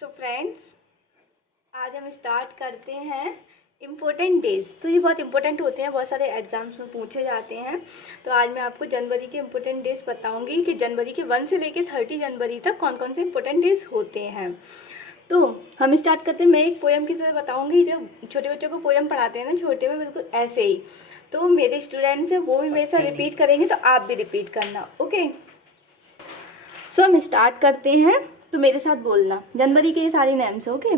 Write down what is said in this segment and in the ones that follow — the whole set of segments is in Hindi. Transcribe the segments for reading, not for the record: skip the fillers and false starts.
सो फ्रेंड्स, आज हम स्टार्ट करते हैं इम्पोर्टेंट डेज। तो ये बहुत इंपॉर्टेंट होते हैं, बहुत सारे एग्जाम्स में पूछे जाते हैं। तो आज मैं आपको जनवरी के इम्पोर्टेंट डेज बताऊंगी कि जनवरी के 1 से लेकर 30 जनवरी तक कौन कौन से इम्पोर्टेंट डेज होते हैं। तो हम स्टार्ट करते हैं। मैं एक पोएम की तरह बताऊंगी। जब छोटे बच्चों को पोएम पढ़ाते हैं ना, छोटे में बिल्कुल ऐसे ही, तो मेरे स्टूडेंट्स हैं वो भी मेरे साथ रिपीट करेंगे, तो आप भी रिपीट करना। ओके, सो हम स्टार्ट करते हैं। तो मेरे साथ बोलना, जनवरी के ये सारे नेम्स। ओके,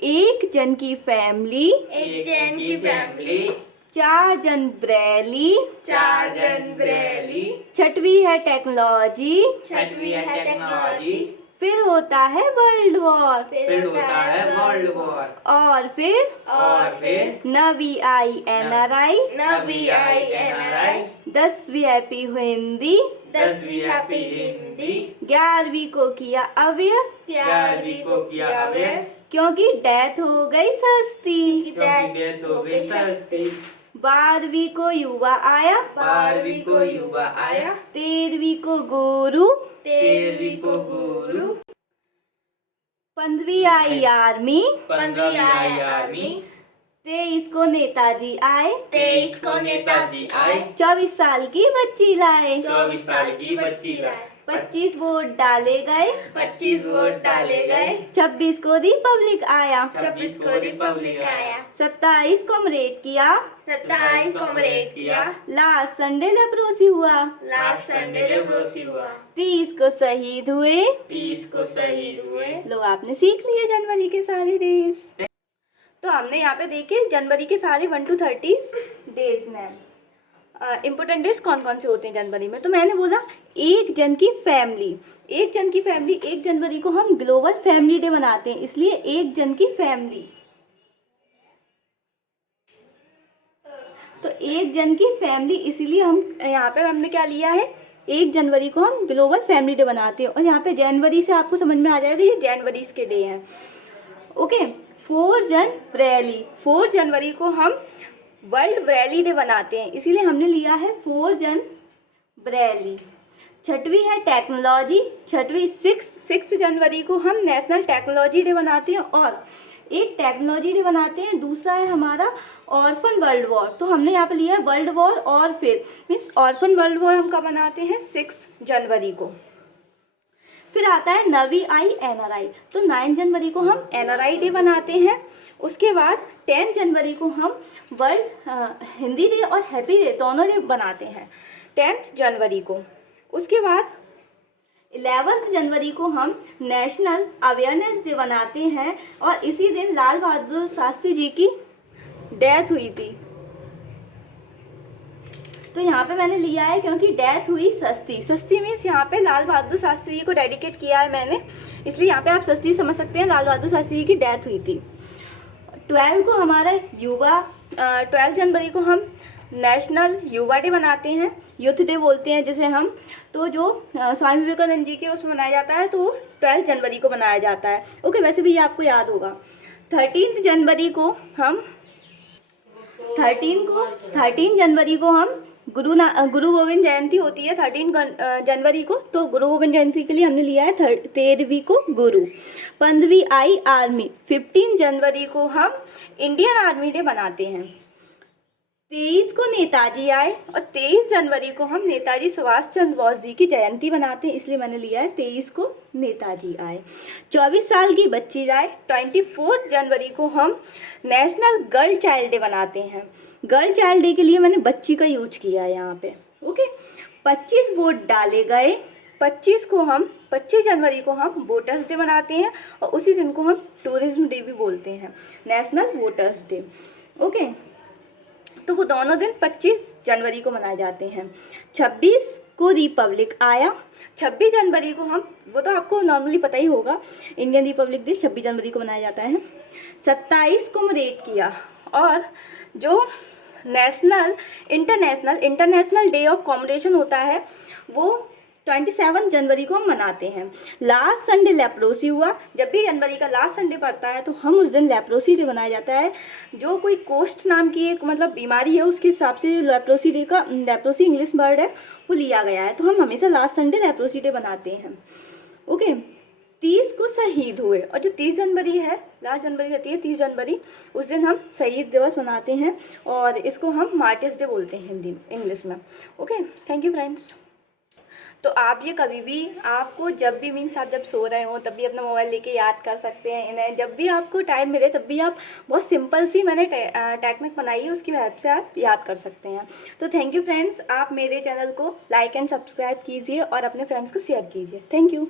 एक जन की फैमिली, एक जन की फैमिली, 4 जन ब्रैली, 4 जन ब्रैली, छठवीं है टेक्नोलॉजी, छठवीं है टेक्नोलॉजी, फिर होता है वर्ल्ड वॉर, फिर होता है वर्ल्ड वॉर, और फिर नवी आई NRI, नवी आई NRI, 10वीं हैप्पी हिंदी, 10वीं हैप्पी हिंदी, 11वीं को किया अवेयर, 11वीं को किया अवेयर, क्योंकि डेथ हो गई सस्ती, क्योंकि डेथ हो गई सस्ती, 12वीं को युवा आया, 12वीं को युवा आया, 13वीं को गुरु, 13वीं को गुरु, 15वीं आई आर्मी, 15वीं आई आर्मी, 23 को नेताजी आए, 23 को नेताजी आए, 24 साल की बच्ची लाए, 24 साल की बच्ची लाए, 25 वोट डाले गए, 25 वोट डाले गए, 26 को रिपब्लिक आया, 26 को रिपब्लिक आया, 27 को कॉमरेड किया, 27 को कॉमरेड किया, लास्ट संडे लेप्रोसी हुआ, लास्ट संडे लेप्रोसी हुआ, 30 को शहीद हुए। 30 को शहीद हुए। लो, आपने सीख लिए जनवरी के सारे डेज। तो हमने यहाँ पे देखे जनवरी के सारे 1 to 30 डेज में इम्पोर्टेंट डेज कौन कौन से होते हैं जनवरी में। तो मैंने बोला एक जन की फैमिली, 1 जनवरी को हम ग्लोबल फैमिली डे मनाते हैं, इसलिए 1 जन की फैमिली। तो 1 जन की फैमिली, इसीलिए हम यहाँ पे हमने क्या लिया है, 1 जनवरी को हम ग्लोबल फैमिली डे बनाते हैं। और यहाँ पे जनवरी से आपको समझ में आ जाएगा ये जनवरी के डे हैं। ओके, 4 जन ब्रैली, 4 जनवरी को हम वर्ल्ड ब्रैली डे बनाते हैं, इसीलिए हमने लिया है 4 जन ब्रैली। 6वीं है टेक्नोलॉजी, 6 जनवरी को हम नेशनल टेक्नोलॉजी डे बनाते हैं। और एक टेक्नोलॉजी डे बनाते हैं, दूसरा है हमारा ऑर्फन वर्ल्ड वॉर। तो हमने यहाँ पे लिया है वर्ल्ड वॉर, और फिर मीन्स ऑर्फन वर्ल्ड वॉर हम कब मनाते हैं, 6 जनवरी को। फिर आता है नवी आई NRI, तो 9 जनवरी को हम NRI डे बनाते हैं। उसके बाद 10 जनवरी को हम वर्ल्ड हिंदी डे और हैप्पी डे दोनों डे बनाते हैं 10 जनवरी को। उसके बाद 11 जनवरी को हम नेशनल अवेयरनेस डे बनाते हैं, और इसी दिन लाल बहादुर शास्त्री जी की डेथ हुई थी। तो यहाँ पे मैंने लिया है क्योंकि डेथ हुई सस्ती मीन्स यहाँ पे लाल बहादुर शास्त्री जी को डेडिकेट किया है मैंने, इसलिए यहाँ पे आप सस्ती समझ सकते हैं। लाल बहादुर शास्त्री जी की डेथ हुई थी। 12 को हमारा 12 जनवरी को हम नेशनल युवा डे बनाते हैं, यूथ डे बोलते हैं जिसे हम। तो जो स्वामी विवेकानंद जी के उसमें मनाया जाता है, तो 12 जनवरी को मनाया जाता है। ओके, वैसे भी ये आपको याद होगा। 13 जनवरी को हम 13 जनवरी को हम गुरु गोविंद जयंती होती है 13 जनवरी को। तो गुरु गोविंद जयंती के लिए हमने लिया है 13वीं को गुरु। 15वीं आई आर्मी, 15 जनवरी को हम इंडियन आर्मी डे बनाते हैं। 23 को नेताजी आए, और 23 जनवरी को हम नेताजी सुभाष चंद्र बोस जी की जयंती बनाते हैं, इसलिए मैंने लिया है 23 को नेताजी आए। 24 साल की बच्ची आए, 24 जनवरी को हम नेशनल गर्ल चाइल्ड डे बनाते हैं। गर्ल चाइल्ड डे के लिए मैंने बच्ची का यूज किया है यहाँ पे। ओके, 25 वोट डाले गए, 25 जनवरी को हम वोटर्स डे मनाते हैं, और उसी दिन को हम टूरिज्म डे भी बोलते हैं, नेशनल वोटर्स डे। ओके, तो वो दोनों दिन 25 जनवरी को मनाए जाते हैं। 26 को रिपब्लिक आया, 26 जनवरी को हम, वो तो आपको नॉर्मली पता ही होगा, इंडियन रिपब्लिक डे 26 जनवरी को मनाया जाता है। 27 को कॉमरेड किया, और जो नेशनल इंटरनेशनल डे ऑफ कॉमरेशन होता है वो 27 जनवरी को हम मनाते हैं। लास्ट संडे लेप्रोसी हुआ, जब भी जनवरी का लास्ट संडे पड़ता है तो हम उस दिन लेप्रोसी डे मनाया जाता है। जो कोई कोष्ठ नाम की एक मतलब बीमारी है, उसके हिसाब से लेप्रोसी इंग्लिश वर्ड है वो लिया गया है, तो हम हमेशा लास्ट संडे लेप्रोसी डे बनाते हैं। ओके, 30 को शहीद हुए। और जो 30 जनवरी है, लास्ट जनवरी रहती है 30 जनवरी, उस दिन हम शहीद दिवस मनाते हैं और इसको हम मार्टिर्स डे बोलते हैं हिंदी इंग्लिश में। Okay, thank you friends. तो आप ये कभी भी, आपको जब भी मीन्स आप जब सो रहे हो तब भी अपना मोबाइल लेके याद कर सकते हैं इन्हें। जब भी आपको टाइम मिले तब भी आप बहुत सिंपल सी मैंने टेक्निक बनाई है, उसकी हेल्प से आप याद कर सकते हैं। तो थैंक यू फ्रेंड्स, आप मेरे चैनल को लाइक एंड सब्सक्राइब कीजिए और अपने फ्रेंड्स को शेयर कीजिए। Thank you.